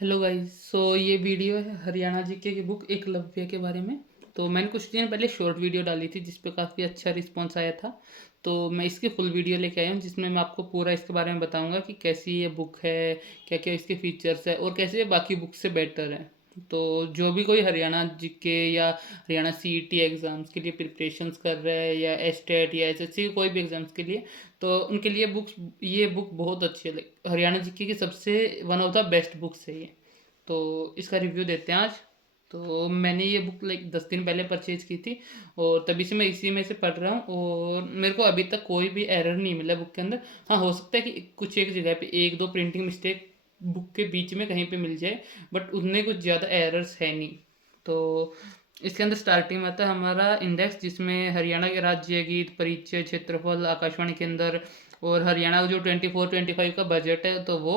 Hello guys. ये video है Haryana GK की बुक एकलव्य के बारे में। तो मैंने कुछ दिन पहले शॉर्ट वीडियो डाली थी जिस पे काफ़ी अच्छा रिस्पांस आया था। तो मैं इसकी फुल वीडियो लेके आया हूँ जिसमें मैं आपको पूरा इसके बारे में बताऊंगा कि कैसी ये बुक है, क्या क्या इसके फीचर्स है और कैसे ये बाकी बुक से बेटर है। तो जो भी कोई हरियाणा जीके या हरियाणा सीईटी एग्ज़ाम्स के लिए प्रिपरेशंस कर रहा है या एस्टेट या एसएससी कोई भी एग्ज़ाम्स के लिए, तो उनके लिए ये बुक बहुत अच्छी है। हरियाणा जीके की सबसे one of the best books है ये। तो इसका रिव्यू देते हैं आज। तो मैंने ये बुक 10 दिन पहले परचेज की थी और तभी से मैं इसी में से पढ़ रहा हूँ और मेरे को अभी तक कोई भी एरर नहीं मिला बुक के अंदर। हाँ, हो सकता है कि कुछ एक जगह पे एक दो प्रिंटिंग मिस्टेक बुक के बीच में कहीं पे मिल जाए, बट उनमें कुछ ज़्यादा एरर्स है नहीं। तो इसके अंदर स्टार्टिंग में आता है हमारा इंडेक्स जिसमें हरियाणा के राज्य गीत, परिचय, क्षेत्रफल, आकाशवाणी के अंदर और हरियाणा का जो 24-25 का बजट है तो वो,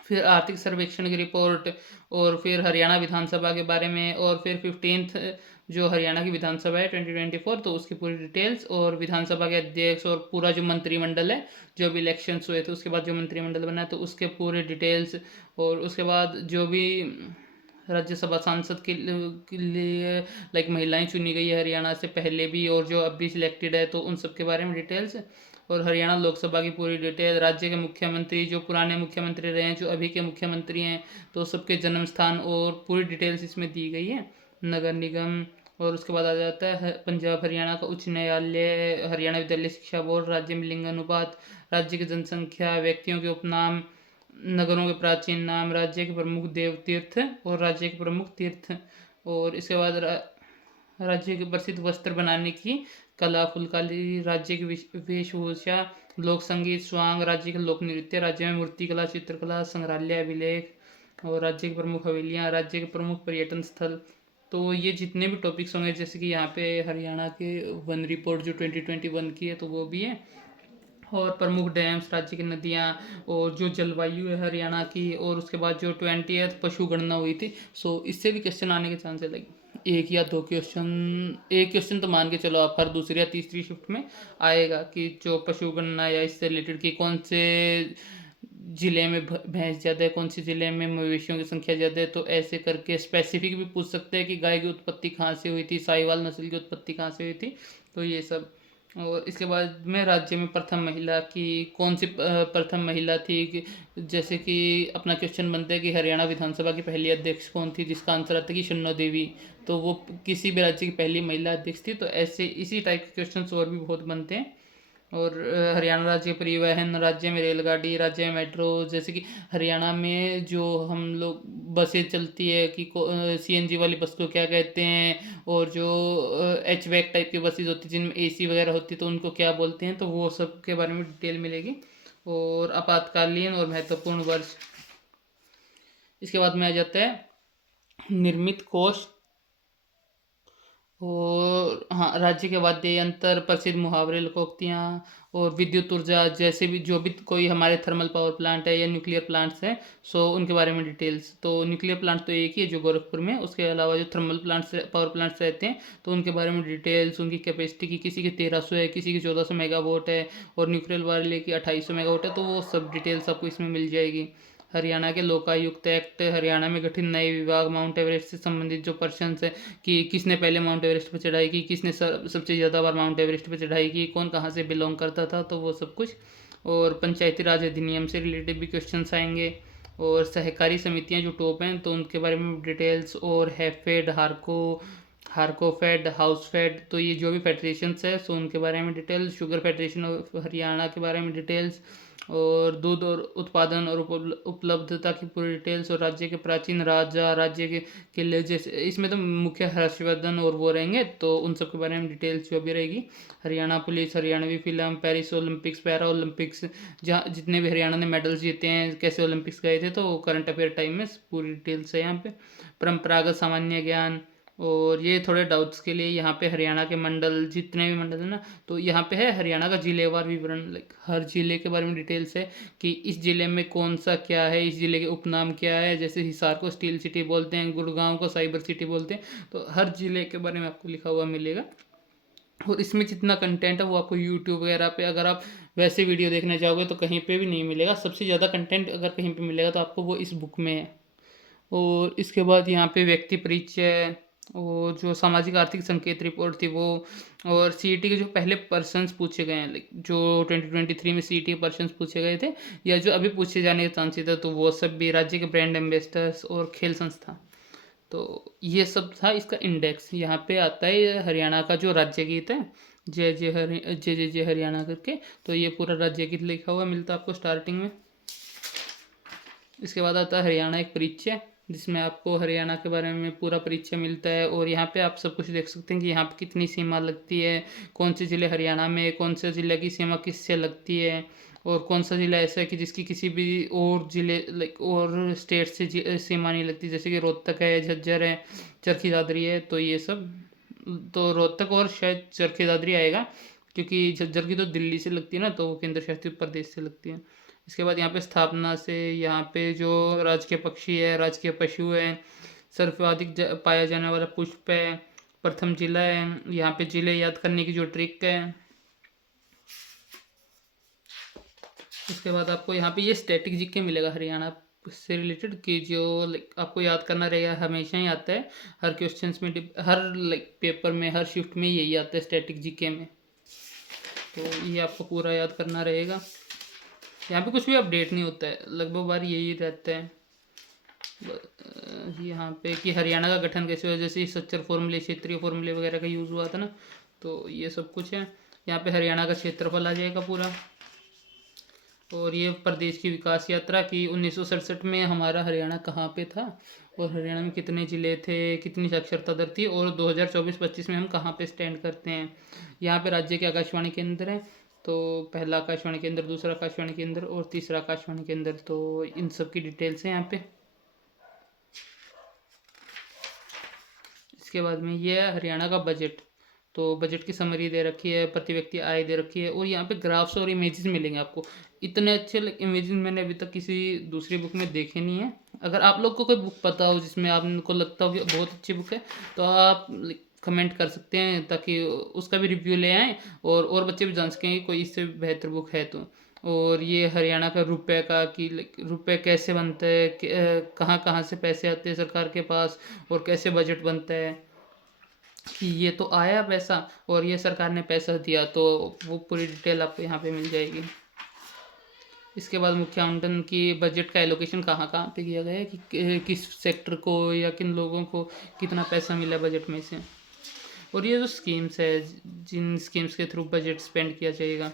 फिर आर्थिक सर्वेक्षण की रिपोर्ट और फिर हरियाणा विधानसभा के बारे में और फिर 15th जो हरियाणा की विधानसभा है 2024 तो उसकी पूरी डिटेल्स और विधानसभा के अध्यक्ष और पूरा जो मंत्रिमंडल है, जो भी इलेक्शंस हुए थे उसके बाद जो मंत्रिमंडल बना है तो उसके पूरे डिटेल्स। और उसके बाद जो भी राज्यसभा सांसद के लिए महिलाएं चुनी गई है हरियाणा से पहले भी और जो अब भी सिलेक्टेड है तो उन सब के बारे में डिटेल्स। और हरियाणा लोकसभा की पूरी डिटेल, राज्य के मुख्यमंत्री जो पुराने मुख्यमंत्री रहे हैं, जो अभी के मुख्यमंत्री हैं, तो सबके जन्म स्थान और पूरी डिटेल्स इसमें दी गई है। नगर निगम। और उसके बाद आ जाता है पंजाब हरियाणा का उच्च न्यायालय, हरियाणा विद्यालय शिक्षा बोर्ड, राज्य में लिंग अनुपात, राज्य की जनसंख्या, व्यक्तियों के उपनाम, नगरों के प्राचीन नाम, राज्य के प्रमुख देव तीर्थ और राज्य के प्रमुख तीर्थ। और इसके बाद राज्य के प्रसिद्ध वस्त्र बनाने की कला, फुलकाली, राज्य की वेशभूषा, लोक संगीत, स्वांग, राज्य के लोक नृत्य, राज्य में मूर्तिकला, चित्रकला, संग्रहालय, अभिलेख और राज्य की प्रमुख हवेलियाँ, राज्य के प्रमुख पर्यटन स्थल। तो ये जितने भी टॉपिक्स होंगे, जैसे कि यहाँ पे हरियाणा के वन रिपोर्ट जो 2021 की है तो वो भी है। और प्रमुख डैम्स, राज्य की नदियाँ और जो जलवायु है हरियाणा की। और उसके बाद जो 20th पशु गणना हुई थी, इससे भी क्वेश्चन आने के चांस है। एक या दो क्वेश्चन, एक क्वेश्चन तो मान के चलो आप हर दूसरी या तीसरी शिफ्ट में आएगा कि जो पशु गणना या इससे रिलेटेड कि कौन से जिले में भैंस ज़्यादा है, कौन से जिले में मवेशियों की संख्या ज़्यादा है। तो ऐसे करके स्पेसिफिक भी पूछ सकते हैं कि गाय की उत्पत्ति कहाँ से हुई थी, साहिवाल नस्ल की उत्पत्ति कहाँ से हुई थी। तो ये सब। और इसके बाद में राज्य में प्रथम महिला की कौन सी प्रथम महिला थी जैसे कि अपना क्वेश्चन बनता है कि हरियाणा विधानसभा की पहली अध्यक्ष कौन थी, जिसका आंसर आता है कि शन्नो देवी। तो वो किसी भी राज्य की पहली महिला अध्यक्ष थी। तो ऐसे इसी टाइप के क्वेश्चन और भी बहुत बनते हैं। और हरियाणा राज्य परिवहन, राज्य में रेलगाड़ी, राज्य में मेट्रो, जैसे कि हरियाणा में जो हम लोग बसें चलती है कि सीएनजी वाली बस को क्या कहते हैं, और जो एच वैक टाइप की बसेज होती है जिनमें एसी वगैरह होती है तो उनको क्या बोलते हैं, तो वो सब के बारे में डिटेल मिलेगी। और आपातकालीन और महत्वपूर्ण वर्ष। इसके बाद में आ जाता है निर्मित कोष। और हाँ, राज्य के वाद्य यंत्र, प्रसिद्ध मुहावरे, लोकोक्तियाँ और विद्युत ऊर्जा, जैसे भी जो भी कोई हमारे थर्मल पावर प्लांट है या न्यूक्लियर प्लांट्स हैं, उनके बारे में डिटेल्स। तो न्यूक्लियर प्लांट तो एक ही है जो गोरखपुर में, उसके अलावा जो थर्मल प्लांट्स पावर प्लांट्स रहते हैं तो उनके बारे में डिटेल्स, उनकी कैपेसिटी की किसी की 1300 है, किसी की 1400 मेगावाट है और न्यूक्लियर वाले की 2800 मेगावाट है। तो वो सब डिटेल्स आपको इसमें मिल जाएगी। हरियाणा के लोकायुक्त एक्ट, हरियाणा में गठित नए विभाग, माउंट एवरेस्ट से संबंधित जो पर्सन है कि किसने पहले माउंट एवरेस्ट पर चढ़ाई की, किसने सबसे ज़्यादा बार माउंट एवरेस्ट पर चढ़ाई की, कौन कहाँ से बिलोंग करता था, तो वो सब कुछ। और पंचायती राज अधिनियम से रिलेटेड भी क्वेश्चन आएंगे। और सहकारी समितियां जो टॉप हैं तो उनके बारे में डिटेल्स। और हैफेड, हार्कोफेड, हाउसफेड, तो ये जो भी फेडरेशंस है उनके बारे में details. Sugar federation of Haryana के बारे में डिटेल्स। और दूध और उत्पादन और उपलब्धता की पूरी डिटेल्स। और राज्य के प्राचीन राजा, राज्य के किले, जैसे इसमें तो मुख्य हर्षवर्धन और वो रहेंगे तो उन सब के बारे में डिटेल्स जो भी रहेगी। Haryana police, Haryanvi film, Paris Olympics, para Olympics, जहाँ जितने भी हरियाणा ने मेडल्स जीते हैं, कैसे ओलंपिक्स गए थे, तो करंट अफेयर टाइम में पूरी डिटेल्स है यहाँ पे। परंपरागत सामान्य ज्ञान। और ये थोड़े डाउट्स के लिए यहाँ पे हरियाणा के मंडल, जितने भी मंडल है ना, तो यहाँ पे है हरियाणा का जिलेवार विवरण, हर जिले के बारे में डिटेल्स है कि इस जिले में कौन सा क्या है, इस जिले के उपनाम क्या है। जैसे हिसार को स्टील सिटी बोलते हैं, गुड़गांव को साइबर सिटी बोलते हैं। तो हर जिले के बारे में आपको लिखा हुआ मिलेगा। और इसमें जितना कंटेंट है वो आपको यूट्यूब वगैरह पे, अगर आप वैसे वीडियो देखने जाओगे तो कहीं पे भी नहीं मिलेगा। सबसे ज़्यादा कंटेंट अगर कहीं पे मिलेगा तो आपको वो इस बुक में है। और इसके बाद यहाँ पे व्यक्ति परिचय और जो सामाजिक आर्थिक संकेत रिपोर्ट थी वो, और सीईटी के जो पहले पर्सन्स पूछे गए हैं, लाइक जो 2023 में सीईटी के पर्सन्स पूछे गए थे या जो अभी पूछे जाने के चांसेस थे, तो वो सब भी राज्य के ब्रांड एम्बेसडर्स और खेल संस्था। तो ये सब था इसका इंडेक्स। यहाँ पे आता है हरियाणा का जो राज्य गीत है, जय जय हरियाणा करके। तो ये पूरा राज्य गीत लिखा हुआ मिलता है आपको स्टार्टिंग में। इसके बाद आता है हरियाणा एक परिचय, जिसमें आपको हरियाणा के बारे में पूरा परिचय मिलता है, और यहाँ पे आप सब कुछ देख सकते हैं कि यहाँ पे कितनी सीमा लगती है, कौन से ज़िले हरियाणा में, कौन से ज़िले की सीमा किससे लगती है, और कौन सा ज़िला ऐसा है कि जिसकी किसी भी और ज़िले लाइक और स्टेट से सीमा नहीं लगती, जैसे कि रोहतक है, झज्जर है, चरखी दादरी है। तो ये सब, तो रोहतक और शायद चरखी दादरी आएगा, क्योंकि झज्जर की तो दिल्ली से लगती है ना, तो वो केंद्र शासित प्रदेश से लगती है। इसके बाद यहाँ पे स्थापना से, यहाँ पे जो राजकीय पक्षी है, राजकीय पशु है, सर्वाधिक पाया जाने वाला पुष्प है, प्रथम जिला है, यहाँ पे जिले याद करने की जो ट्रिक है। इसके बाद आपको यहाँ पे ये स्टैटिक जीके मिलेगा हरियाणा से रिलेटेड, कि जो लाइक आपको याद करना रहेगा, हमेशा ही आता है हर क्वेश्चंस में, हर लाइक पेपर में, हर शिफ्ट में यही आता है स्टैटिक जीके में। तो ये आपको पूरा याद करना रहेगा। यहाँ पे कुछ भी अपडेट नहीं होता है, लगभग बार यही रहता है यहाँ पे कि हरियाणा का गठन कैसे हुआ, जैसे सच्चर फॉर्मूले, क्षेत्रीय फॉर्मूले वगैरह का यूज़ हुआ था ना, तो ये सब कुछ है। यहाँ पे हरियाणा का क्षेत्रफल आ जाएगा पूरा, और ये प्रदेश की विकास यात्रा की 1967 में हमारा हरियाणा कहाँ पे था, और हरियाणा में कितने ज़िले थे, कितनी साक्षरता दर थी, और 2024-25 में हम कहाँ पे स्टैंड करते हैं। यहाँ पे राज्य के आकाशवाणी केंद्र हैं, तो पहला आकाशवाणी केंद्र, दूसरा आकाशवाणी केंद्र और तीसरा आकाशवाणी केंद्र, तो इन सब की डिटेल्स हैं यहाँ पे। इसके बाद में ये है हरियाणा का बजट। तो बजट की समरी दे रखी है, प्रति व्यक्ति आय दे रखी है, और यहाँ पे ग्राफ्स और इमेजेस मिलेंगे आपको। इतने अच्छे इमेजेस मैंने अभी तक किसी दूसरी बुक में देखे नहीं है। अगर आप लोग को कोई बुक पता हो जिसमें आपको लगता हो कि बहुत अच्छी बुक है, तो आप कमेंट कर सकते हैं, ताकि उसका भी रिव्यू ले आएँ, और बच्चे भी जान सकें कि कोई इससे बेहतर बुक है तो। और ये हरियाणा का रुपए का, कि रुपए कैसे बनता है, कहाँ कहाँ से पैसे आते हैं सरकार के पास, और कैसे बजट बनता है, कि ये तो आया पैसा और ये सरकार ने पैसा दिया, तो वो पूरी डिटेल आपको यहाँ पे मिल जाएगी। इसके बाद मुख्य आवंटन की बजट का एलोकेशन कहाँ कहाँ पे किया गया है, कि किस सेक्टर को या किन लोगों को कितना पैसा मिला बजट में से, और ये जो स्कीम्स है, जिन स्कीम्स के थ्रू बजट स्पेंड किया जाएगा,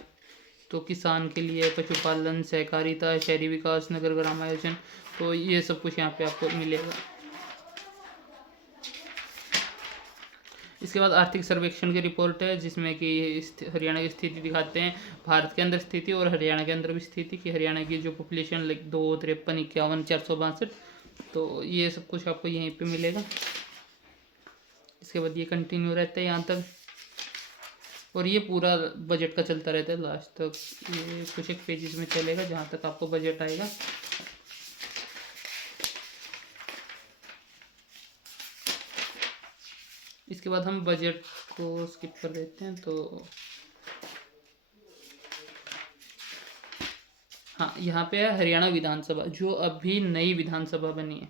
तो किसान के लिए पशुपालन, सहकारिता, शहरी विकास, नगर ग्राम आयोजन, तो ये सब कुछ यहाँ पे आपको मिलेगा। इसके बाद आर्थिक सर्वेक्षण की रिपोर्ट है, जिसमें कि हरियाणा की स्थिति दिखाते हैं, भारत के अंदर स्थिति और हरियाणा के अंदर भी स्थिति, कि हरियाणा की जो पॉपुलेशन लाइक 25351 462, तो ये सब कुछ आपको यहीं पे मिलेगा। इसके बाद ये कंटिन्यू रहता है यहाँ तक, और ये पूरा बजट का चलता रहता है लास्ट तक। ये कुछ एक पेजेस में चलेगा जहाँ तक आपको बजट आएगा। इसके बाद हम बजट को स्किप कर देते हैं। तो हाँ, यहाँ पे है हरियाणा विधानसभा, जो अभी नई विधानसभा बनी है,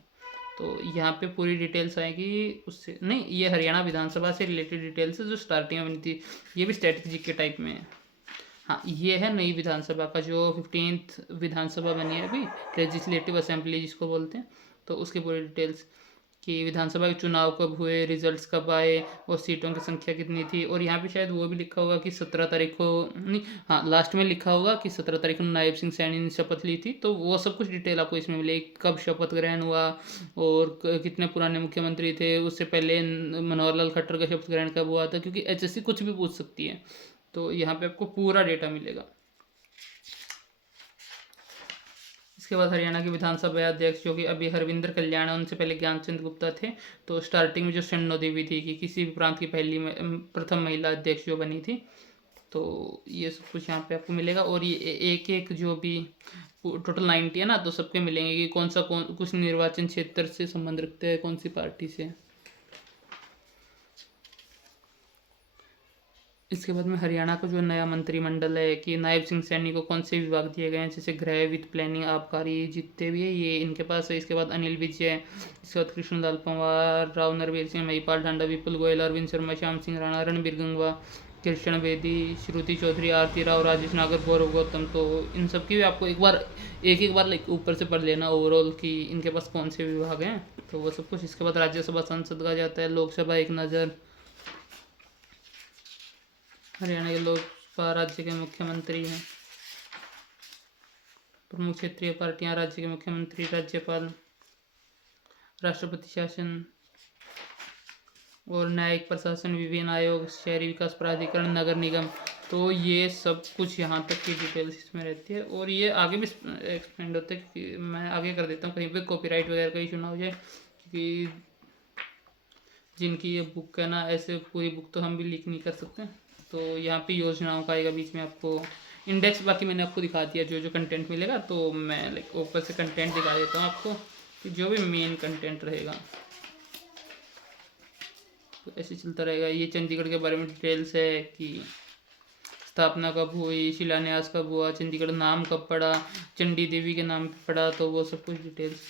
तो यहाँ पे पूरी डिटेल्स आएगी। उससे नहीं, ये हरियाणा विधानसभा से रिलेटेड डिटेल्स है जो स्टार्टिंग में बनी थी। ये भी स्ट्रेटजी के टाइप में है। हाँ, ये है नई विधानसभा का, जो 15th विधानसभा बनी है अभी, लेजिस्लेटिव असेंबली जिसको बोलते हैं, तो उसकी पूरी डिटेल्स, कि विधानसभा के चुनाव कब हुए, रिजल्ट्स कब आए, और सीटों की संख्या कितनी थी। और यहाँ पे शायद वो भी लिखा होगा कि 17 तारीख को, नहीं हाँ, लास्ट में लिखा होगा कि 17 तारीख को नायब सिंह सैनी ने शपथ ली थी, तो वो सब कुछ डिटेल आपको इसमें मिलेगी, कब शपथ ग्रहण हुआ, और कितने पुराने मुख्यमंत्री थे, उससे पहले मनोहर लाल खट्टर का शपथ ग्रहण कब हुआ था, क्योंकि एचएससी कुछ भी पूछ सकती है, तो यहाँ पे आपको पूरा डेटा मिलेगा। इसके बाद हरियाणा के विधानसभा अध्यक्ष, जो कि अभी हरविंदर कल्याण है, उनसे पहले ज्ञानचंद गुप्ता थे। तो स्टार्टिंग में जो शन्नो देवी थी, कि किसी भी प्रांत की पहली प्रथम महिला अध्यक्ष जो बनी थी, तो ये सब कुछ यहाँ पे आपको मिलेगा। और ये एक एक जो भी टोटल 90 है ना, तो सबके मिलेंगे कि कौन कुछ निर्वाचन क्षेत्र से संबंध रखते हैं, कौन सी पार्टी से। इसके बाद में हरियाणा का जो नया मंत्रिमंडल है कि नायब सिंह सैनी को कौन से विभाग दिए गए हैं, जैसे गृह, वित्त, प्लानिंग, आबकारी, जितने भी है ये इनके पास है। इसके बाद अनिल विज है, इसके बाद कृष्णलाल पंवार, राव नरवीर सिंह, महिपाल ढांडा, विपुल गोयल, अरविंद शर्मा, श्याम सिंह राणा, रणबीर गंगवा, कृष्ण बेदी, श्रुति चौधरी, आरती राव, राजेश नागर, गौरव गौतम। तो इन सब की भी आपको एक एक बार लाइक ऊपर से पढ़ लेना ओवरऑल कि इनके पास कौन से विभाग हैं, तो वो सब कुछ। इसके बाद राज्यसभा सांसद का जाता है, लोकसभा एक नज़र। हरियाणा के लोकसभा राज्य के मुख्यमंत्री हैं, प्रमुख क्षेत्रीय पार्टियां, राज्य के मुख्यमंत्री, राज्यपाल, राष्ट्रपति शासन और न्यायिक प्रशासन, विभिन्न आयोग, शहरी विकास प्राधिकरण, नगर निगम। तो ये सब कुछ यहाँ तक की डिटेल्स इसमें रहती है और ये आगे भी एक्सपेंड होता है, क्योंकि मैं आगे कर देता हूँ कहीं पे कॉपीराइट वगैरह का इशू ना हो जाए, क्योंकि जिनकी ये बुक है ना, ऐसे पूरी बुक तो हम भी लीक नहीं कर सकते। तो यहाँ पे योजनाओं का आएगा बीच में आपको इंडेक्स, बाकी मैंने आपको दिखा दिया जो जो कंटेंट मिलेगा। तो मैं लाइक ऊपर से कंटेंट दिखा देता हूँ आपको कि जो भी मेन कंटेंट रहेगा, तो ऐसे चलता रहेगा। ये चंडीगढ़ के बारे में डिटेल्स है कि स्थापना कब हुई, शिलान्यास कब हुआ, चंडीगढ़ नाम कब पड़ा, चंडी देवी के नाम पे पड़ा, तो वो सब कुछ डिटेल्स।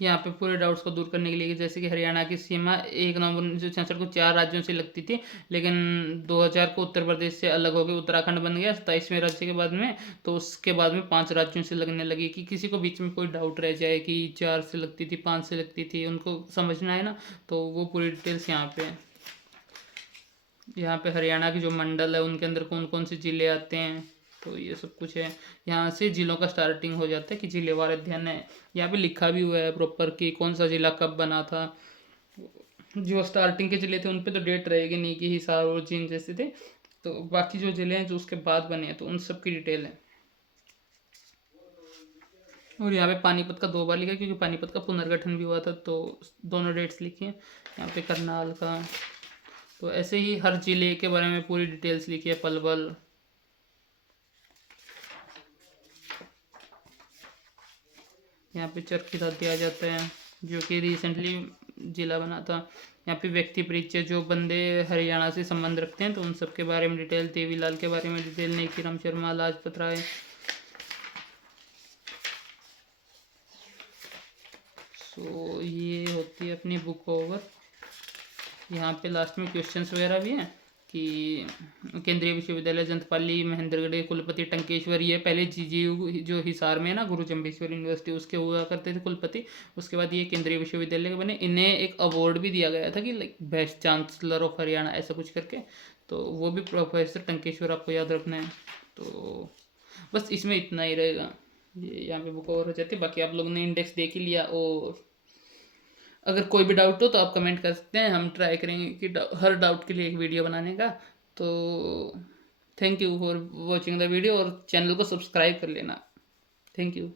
यहाँ पे पूरे डाउट्स को दूर करने के लिए, जैसे कि हरियाणा की सीमा 1 नवंबर 1966 को 4 राज्यों से लगती थी, लेकिन 2000 को उत्तर प्रदेश से अलग हो गई, उत्तराखंड बन गया 27वें राज्य के बाद में। तो उसके बाद में 5 राज्यों से लगने लगी। कि किसी को बीच में कोई डाउट रह जाए कि 4 से लगती थी, 5 से लगती थी, उनको समझना है ना, तो वो पूरी डिटेल्स यहाँ पे है। यहाँ पे हरियाणा की जो मंडल है उनके अंदर कौन कौन से ज़िले आते हैं, तो ये सब कुछ है। यहाँ से ज़िलों का स्टार्टिंग हो जाता है कि ज़िलेवार अध्ययन है। यहाँ पे लिखा भी हुआ है प्रॉपर कि कौन सा ज़िला कब बना था। जो स्टार्टिंग के ज़िले थे उन पे तो डेट रहेगी नहीं, कि हिसार और जींद जैसे थे। तो बाकी जो ज़िले हैं जो उसके बाद बने हैं, तो उन सब की डिटेल है। और यहाँ पे पानीपत का 2 बार लिखा है, क्योंकि पानीपत का पुनर्गठन भी हुआ था, तो दोनों डेट्स लिखी हैं। यहाँ पे करनाल का, तो ऐसे ही हर ज़िले के बारे में पूरी डिटेल्स लिखी है। पलवल, यहाँ पे चरखी दाँती आ जाता है जो कि रिसेंटली जिला बना था। यहाँ पे व्यक्ति परिचय, जो बंदे हरियाणा से संबंध रखते हैं तो उन सब के बारे में डिटेल। देवीलाल के बारे में डिटेल, नेकीराम शर्मा, लाजपत राय। सो ये होती है अपनी बुक ओवर। यहाँ पे लास्ट में क्वेश्चंस वगैरह भी हैं कि केंद्रीय विश्वविद्यालय जंतपाली महेंद्रगढ़ के कुलपति टंकेश्वर, ये पहले जीजीयू जो हिसार में है ना, गुरु जम्बेश्वर यूनिवर्सिटी, उसके हुआ करते थे कुलपति। उसके बाद ये केंद्रीय विश्वविद्यालय के बने। इन्हें एक अवार्ड भी दिया गया था कि like best chancellor of Haryana, ऐसा कुछ करके। तो वो भी प्रोफेसर टंकेश्वर, आपको याद रखना है। तो बस इसमें इतना ही रहेगा। ये यहाँ पे बुक ओवर हो जाती है। बाकी आप लोगों ने इंडेक्स देख ही लिया। और अगर कोई भी डाउट हो तो आप कमेंट कर सकते हैं, हम ट्राई करेंगे कि हर डाउट के लिए एक वीडियो बनाने का। तो thank you for watching the video, और चैनल को सब्सक्राइब कर लेना। Thank you.